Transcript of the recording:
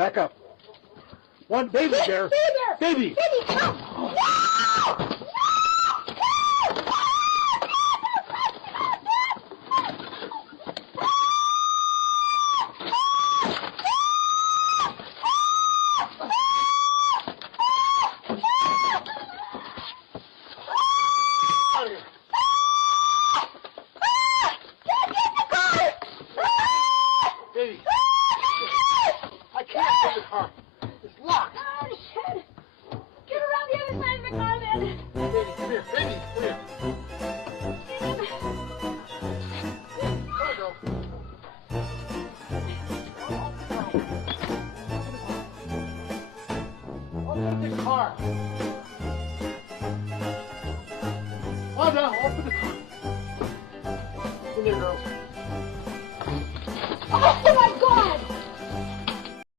Back up. One baby bear. Baby. Baby, come. No! Baby. I can't get in the car. It's locked. Oh, shit. Get around the other side of the car, then. Baby, come here. Baby, come here. There we go. Open the car. Wanda, open the car.